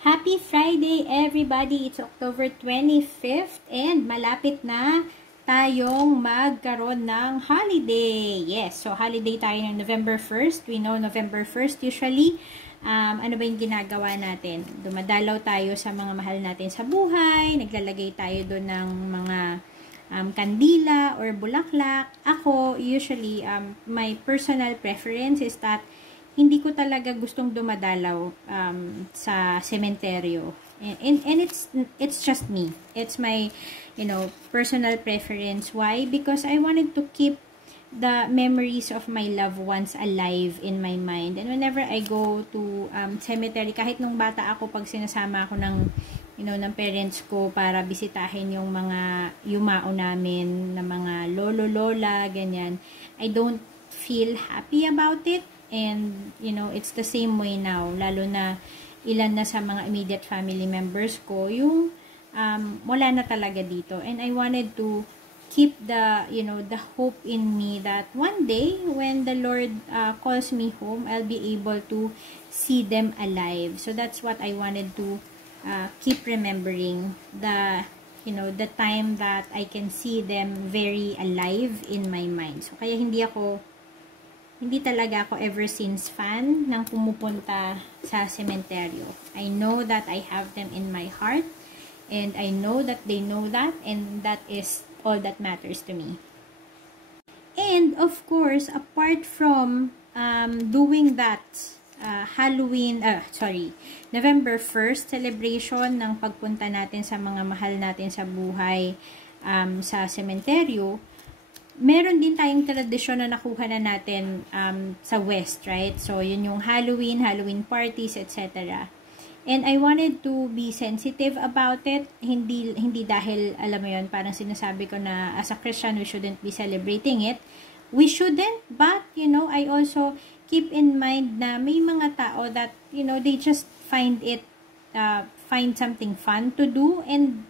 Happy Friday, everybody! It's October 25th and malapit na tayong magkaroon ng holiday. Yes, so holiday tayo ng November 1st. We know November 1st usually, ano ba yung ginagawa natin? Dumadalaw tayo sa mga mahal natin sa buhay, naglalagay tayo doon ng mga kandila or bulaklak. Ako, usually, my personal preference is that hindi ko talaga gustong dumadalaw sa sementeryo. And it's just me. It's my, personal preference. Why? Because I wanted to keep the memories of my loved ones alive in my mind. And whenever I go to cemetery, kahit nung bata ako, pag sinasama ako ng ng parents ko para bisitahin yung mga yumao namin, na mga lolo, lola, ganyan, I don't feel happy about it. And, it's the same way now. Lalo na ilan na sa mga immediate family members ko, yung wala na talaga dito. And I wanted to keep the, the hope in me that one day, when the Lord calls me home, I'll be able to see them alive. So that's what I wanted to keep remembering. The time that I can see them very alive in my mind. So kaya hindi talaga ako ever since fan ng pumupunta sa sementeryo. I know that I have them in my heart, and I know that they know that, and that is all that matters to me. And of course, apart from doing that November 1st celebration ng pagpunta natin sa mga mahal natin sa buhay sa sementeryo, meron din tayong tradisyon na nakuha na natin sa West, right? So, yun yung Halloween parties, etc. And I wanted to be sensitive about it. Hindi dahil, alam mo yun, parang sinasabi ko na as a Christian, we shouldn't be celebrating it. We shouldn't, but, I also keep in mind na may mga tao that, they just find something fun to do, and,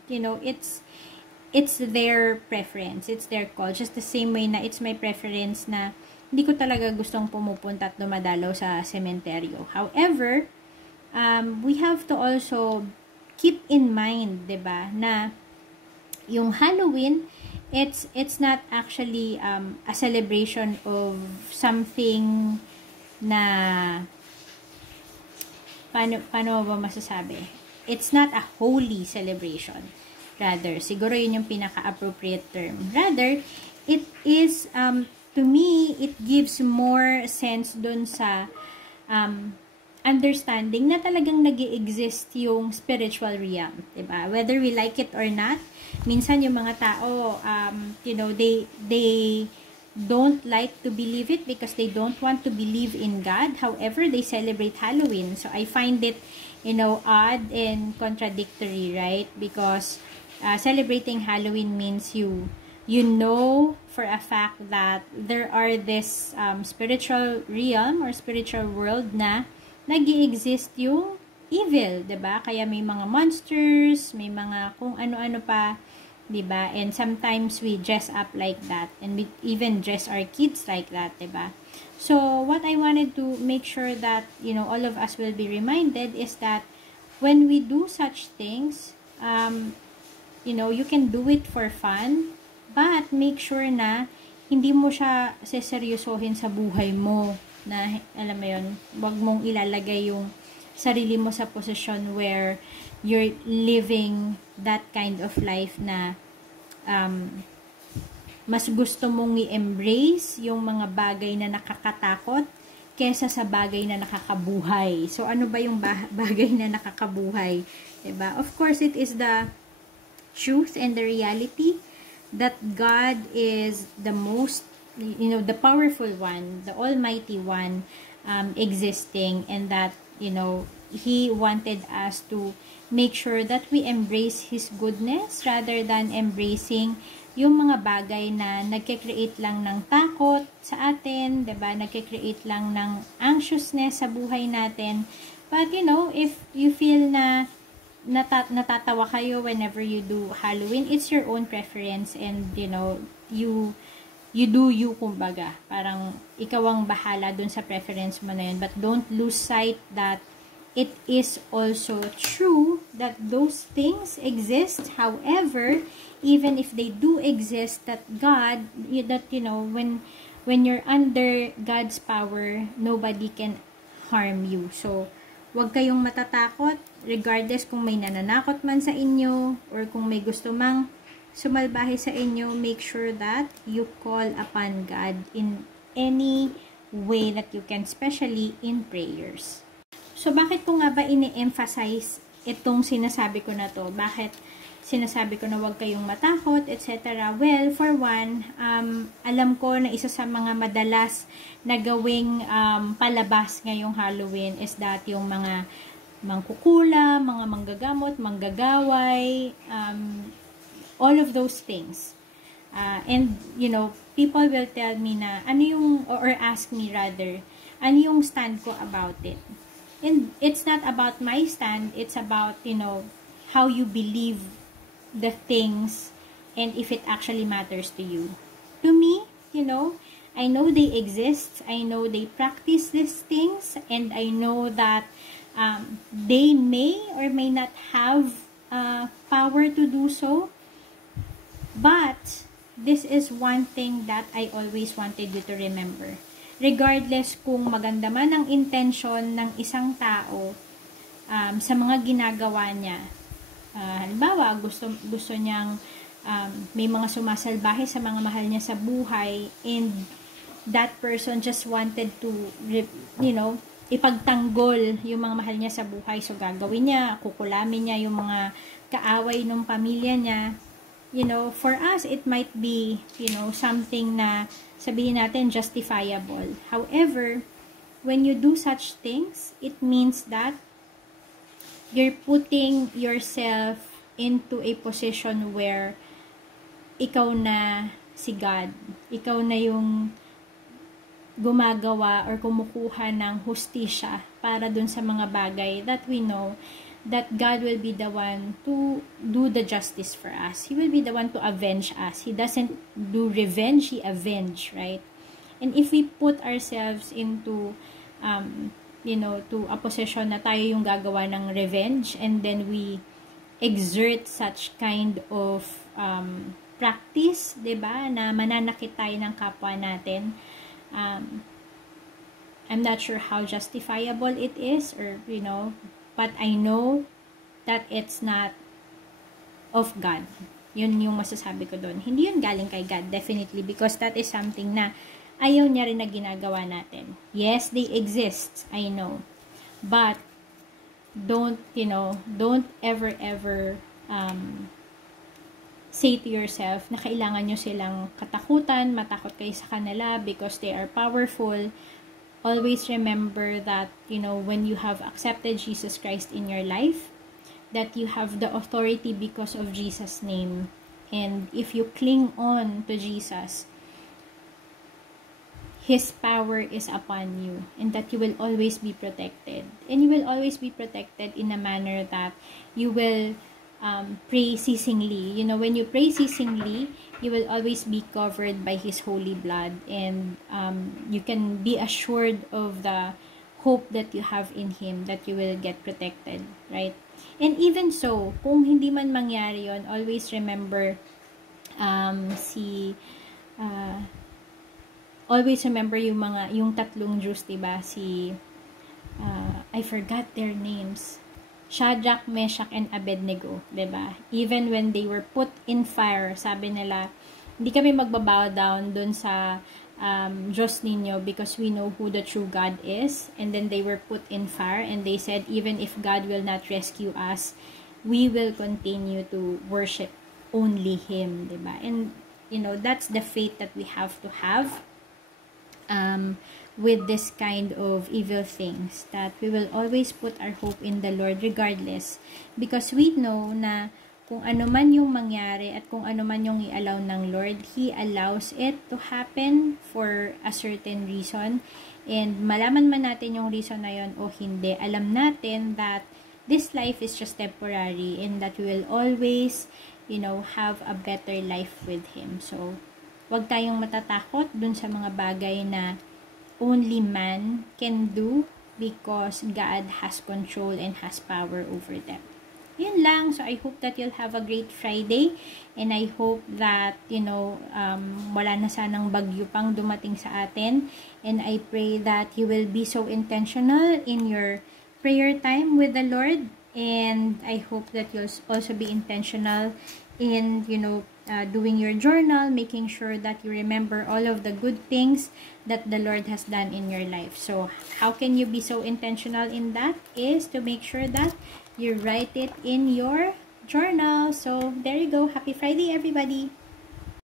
it's their preference. It's their call. Just the same way na it's my preference na hindi ko talaga gustong pumupunta at dumadalaw sa sementeryo. However, we have to also keep in mind, 'di ba, na yung Halloween, it's not actually a celebration of something na paano ba masasabi? It's not a holy celebration. Rather, siguro yun yung pinaka-appropriate term. Rather, it is, to me, it gives more sense dun sa understanding na talagang nag-i-exist yung spiritual realm. Diba? Whether we like it or not, minsan yung mga tao, they don't like to believe it because they don't want to believe in God. However, they celebrate Halloween. So, I find it, odd and contradictory, right? Because celebrating Halloween means you know for a fact that there are this spiritual realm or spiritual world na nag-i-exist yung evil, 'di ba? Kaya may mga monsters, may mga kung ano-ano pa, 'di ba? And sometimes we dress up like that, and we even dress our kids like that, 'di ba? So what I wanted to make sure that all of us will be reminded is that when we do such things, you can do it for fun, but make sure na hindi mo siya seseryosohin sa buhay mo, na alam mo yun, wag mong ilalagay yung sarili mo sa posisyon where you're living that kind of life na mas gusto mong i-embrace yung mga bagay na nakakatakot kesa sa bagay na nakakabuhay. So ano ba yung bagay na nakakabuhay? Diba? Of course, it is the truth and the reality that God is the most, the powerful one, the almighty one existing, and that, He wanted us to make sure that we embrace His goodness rather than embracing yung mga bagay na nagke-create lang ng takot sa atin, diba? Nagke-create lang ng anxiousness sa buhay natin. But, if you feel na natatawa kayo whenever you do Halloween, it's your own preference, and you do you, kumbaga. Parang ikaw ang bahala dun sa preference mo na yun, but don't lose sight that it is also true that those things exist. However, even if they do exist, that when you're under God's power, nobody can harm you. So, huwag kayong matatakot, regardless kung may nananakot man sa inyo, or kung may gusto mang sumalbahe sa inyo, make sure that you call upon God in any way that you can, especially in prayers. So, bakit ko nga ba ini-emphasize itong sinasabi ko na to? Bakit sinasabi ko na huwag kayong matakot, etc.? Well, for one, alam ko na isa sa mga madalas na gawing palabas ngayong Halloween is that yung mga mangkukula, mga manggagamot, manggagaway, all of those things. And, people will tell me na, or ask me rather, ano yung stand ko about it? And it's not about my stand, it's about, how you believe the things and if it actually matters to you. To me, I know they exist, I know they practice these things, and I know that they may or may not have power to do so, but this is one thing that I always wanted you to remember. Regardless kung maganda man ang intention ng isang tao sa mga ginagawa niya. Halimbawa, gusto niyang may mga sumasalbahe sa mga mahal niya sa buhay, and that person just wanted to, ipagtanggol yung mga mahal niya sa buhay. So, gagawin niya, kukulamin niya yung mga kaaway ng pamilya niya. For us, it might be, something na sabihin natin justifiable. However, when you do such things, it means that you're putting yourself into a position where ikaw na si God. Ikaw na yung gumagawa or kumukuha ng hustisya para dun sa mga bagay that we know that God will be the one to do the justice for us. He will be the one to avenge us. He doesn't do revenge, He avenge, right? And if we put ourselves into, to a position na tayo yung gagawa ng revenge, and then we exert such kind of practice, diba, na mananakit tayo ng kapwa natin, I'm not sure how justifiable it is, or, but I know that it's not of God. Yun yung masasabi ko doon. Hindi yun galing kay God, definitely, because that is something na ayaw niya rin na ginagawa natin. Yes, they exist, I know. But, don't ever say to yourself na kailangan nyo silang katakutan, matakot kayo sa kanila because they are powerful. Always remember that, when you have accepted Jesus Christ in your life, that you have the authority because of Jesus' name. And if you cling on to Jesus, His power is upon you, and that you will always be protected. And you will always be protected in a manner that you will pray ceasingly. When you pray ceasingly, you will always be covered by His holy blood, and you can be assured of the hope that you have in Him, that you will get protected, right? And even so, kung hindi man mangyari yon, always remember always remember yung tatlong Jews, diba? I forgot their names. Shadrach, Meshach, and Abednego, diba? Even when they were put in fire, sabi nila, hindi kami magbabow down dun sa Diyos ninyo because we know who the true God is. And then they were put in fire, and they said, even if God will not rescue us, we will continue to worship only Him, diba? And, that's the faith that we have to have with this kind of evil things, that we will always put our hope in the Lord regardless, because we know na kung ano man yung mangyari at kung ano man yung i-allow ng Lord, He allows it to happen for a certain reason. And malaman man natin yung reason na yun o hindi, alam natin that this life is just temporary, and that we will always, have a better life with Him. So, wag tayong matatakot dun sa mga bagay na only man can do, because God has control and has power over them. Yun lang. So, I hope that you'll have a great Friday. And I hope that, wala na sanang bagyo pang dumating sa atin. And I pray that you will be so intentional in your prayer time with the Lord. And I hope that you'll also be intentional in, doing your journal, making sure that you remember all of the good things that the Lord has done in your life. So, how can you be so intentional in that? Is to make sure that you write it in your journal. So, there you go. Happy Friday, everybody!